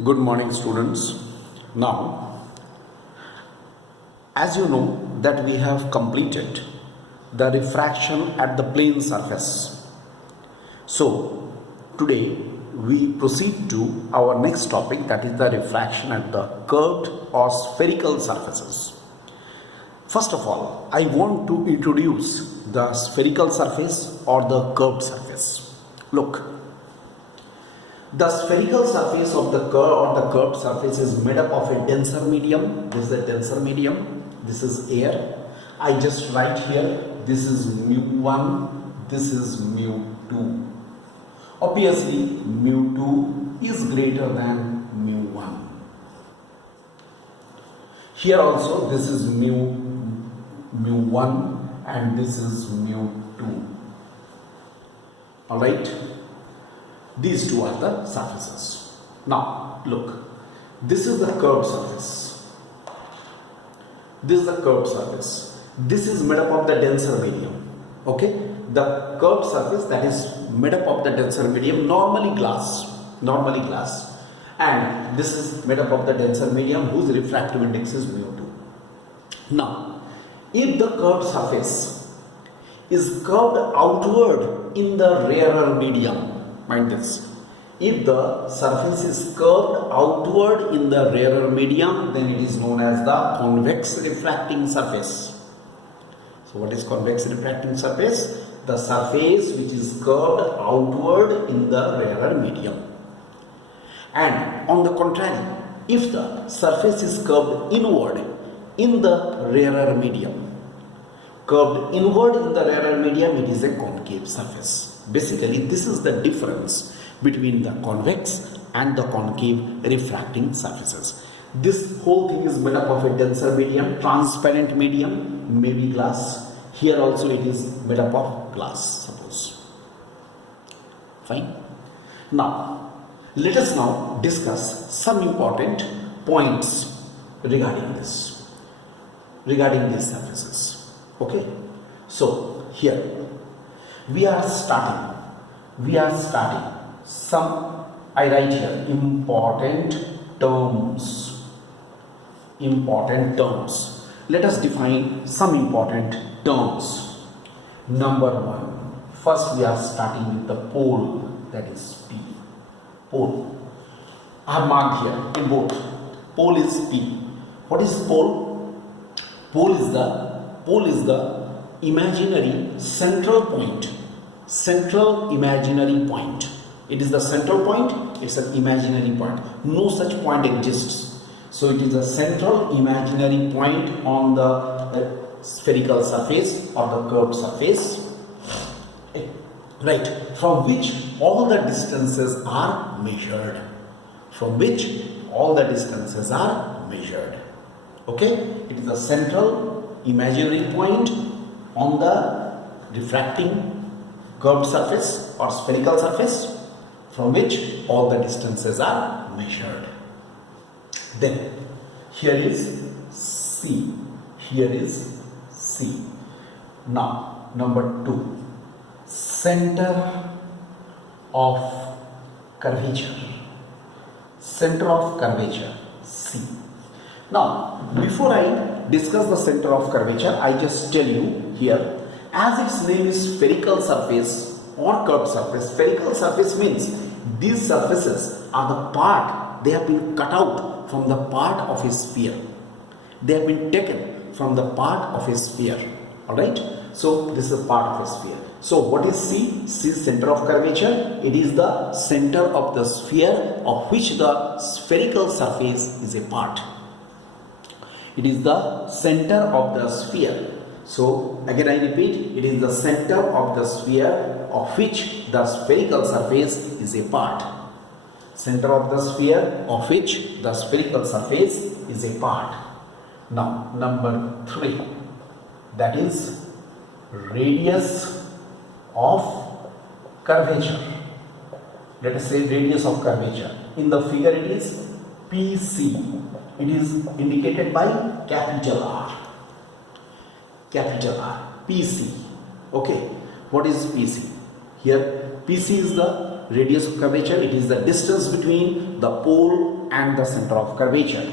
Good morning, students. Now, as you know that we have completed the refraction at the plane surface. So, today we proceed to our next topic, that is the refraction at the curved or spherical surfaces. First of all, I want to introduce the spherical surface or the curved surface. Look, the spherical surface of the curve or the curved surface is made up of a denser medium. This is a denser medium. This is air. I just write here, this is mu1, this is mu2. Obviously, mu2 is greater than mu1. Here also, this is mu1 and this is mu2. Alright? These two are the surfaces. Now, look, this is the curved surface. This is the curved surface. This is made up of the denser medium. Okay? The curved surface that is made up of the denser medium, normally glass. And this is made up of the denser medium whose refractive index is mu2. Now, if the curved surface is curved outward in the rarer medium, mind this, if the surface is curved outward in the rarer medium, then it is known as the convex refracting surface. So what is convex refracting surface? The surface which is curved outward in the rarer medium. And on the contrary, if the surface is curved inward in the rarer medium, it is a concave surface. Basically, this is the difference between the convex and the concave refracting surfaces. This whole thing is made up of a denser medium, transparent medium, maybe glass. Here also it is made up of glass, suppose. Fine. Now, let us now discuss some important points regarding these surfaces. Okay. So, here we are starting some, I write here, important terms. Let us define some important terms. Number one, first we are starting with the pole, that is P. Pole. I have marked here in both. Pole is P. What is pole? Pole is the imaginary central point. It is the central point, it's an imaginary point. No such point exists. So it is a central imaginary point on the spherical surface or the curved surface. Right, from which all the distances are measured. Okay, it is a central imaginary point on the refracting curved surface or spherical surface from which all the distances are measured. Then here is C. Now, number 2, center of curvature, C. Now, before I discuss the center of curvature, I just tell you here, as its name is spherical surface or curved surface. Spherical surface means these surfaces are the part, they have been cut out from the part of a sphere. They have been taken from the part of a sphere. Alright? So this is a part of a sphere. So what is C? C is center of curvature. It is the center of the sphere of which the spherical surface is a part. It is the center of the sphere. So again I repeat, it is the center of the sphere of which the spherical surface is a part. Center of the sphere of which the spherical surface is a part. Now, number 3, that is radius of curvature. Let us say radius of curvature. In the figure it is PC. It is indicated by capital R. PC. Okay. What is PC? Here PC is the the radius of curvature. It is the distance between the pole and the center of curvature.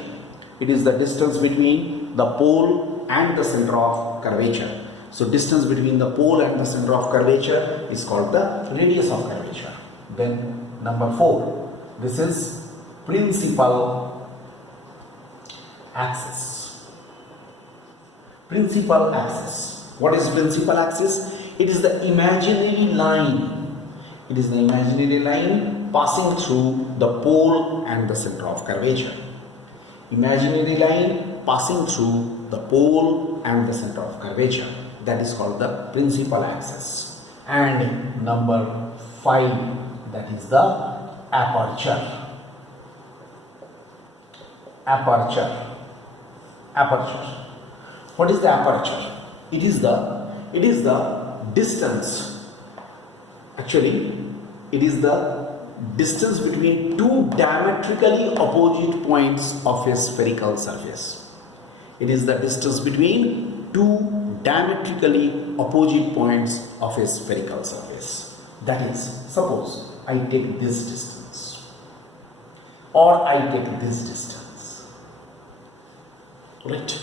It is the distance between the pole and the center of curvature. So distance between the pole and the center of curvature is called the radius of curvature. Then number 4, this is principal axis. Principal axis. What is principal axis? It is the imaginary line. It is the imaginary line passing through the pole and the center of curvature. Imaginary line passing through the pole and the center of curvature. That is called the principal axis. And number 5, that is the aperture. Aperture. Aperture. What is the aperture? It is the distance. Actually, it is the distance between two diametrically opposite points of a spherical surface. It is the distance between two diametrically opposite points of a spherical surface. That is, suppose I take this distance or I take this distance. Right?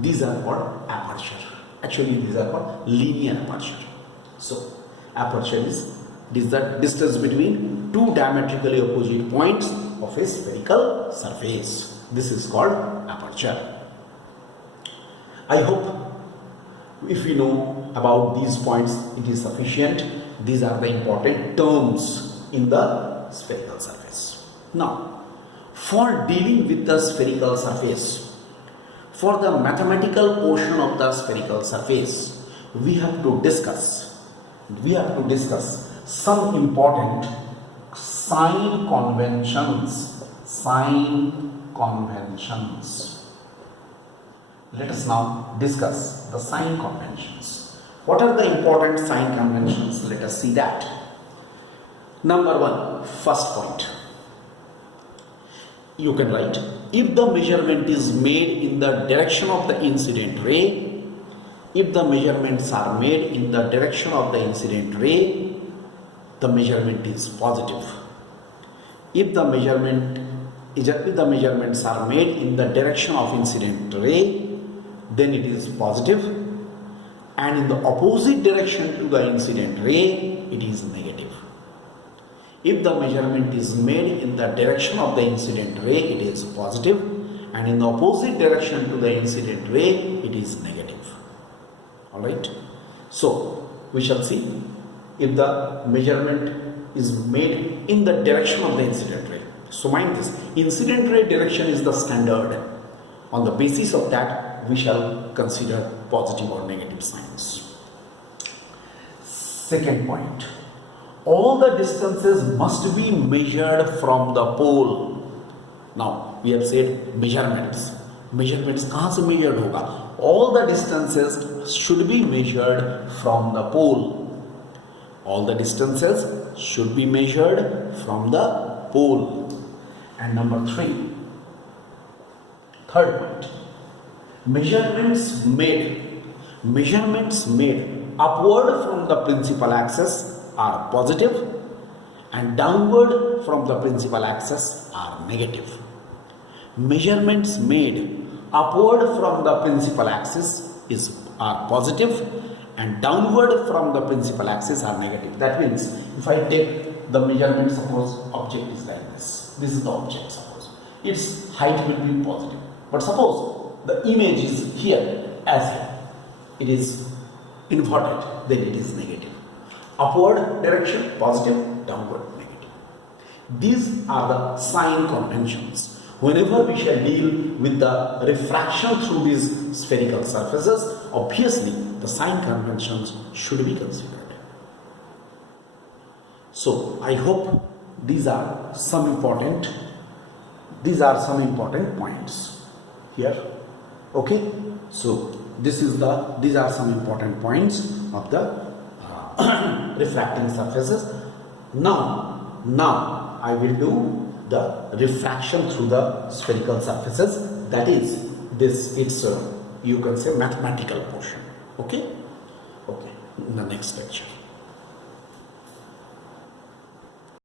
These are called aperture. Actually, these are called linear aperture. So, aperture is the distance between two diametrically opposite points of a spherical surface. This is called aperture. I hope if we know about these points, it is sufficient. These are the important terms in the spherical surface. Now, for dealing with the spherical surface, for the mathematical portion of the spherical surface, we have to discuss some important sign conventions. Sign conventions. Let us now discuss the sign conventions. What are the important sign conventions? Let us see that. Number 1, first point. You can write, if the measurement is made in the direction of the incident ray, if the measurements are made in the direction of the incident ray, the measurement is positive. If the measurements are made in the direction of incident ray, then it is positive, and in the opposite direction to the incident ray, it is negative. If the measurement is made in the direction of the incident ray, it is positive, and in the opposite direction to the incident ray, it is negative. Alright? So, we shall see if the measurement is made in the direction of the incident ray. So, mind this, incident ray direction is the standard. On the basis of that, we shall consider positive or negative signs. Second point. All the distances must be measured from the pole. Now, we have said measurements. Measurements कहाँ से measured होगा? All the distances should be measured from the pole. All the distances should be measured from the pole. And number 3, third point. Measurements made upward from the principal axis are positive and downward from the principal axis are negative. Measurements made upward from the principal axis are positive and downward from the principal axis are negative. That means if I take the measurement, suppose object is like this. This is the object, suppose. Its height will be positive. But suppose the image is here as here. It is inverted, then it is negative. Upward direction positive, downward negative. These are the sign conventions. Whenever we shall deal with the refraction through these spherical surfaces, obviously the sign conventions should be considered. So I hope these are some important points here. Okay, so these are some important points of the refracting surfaces. Now I will do the refraction through the spherical surfaces. That is it's you can say mathematical portion. Okay, in the next lecture.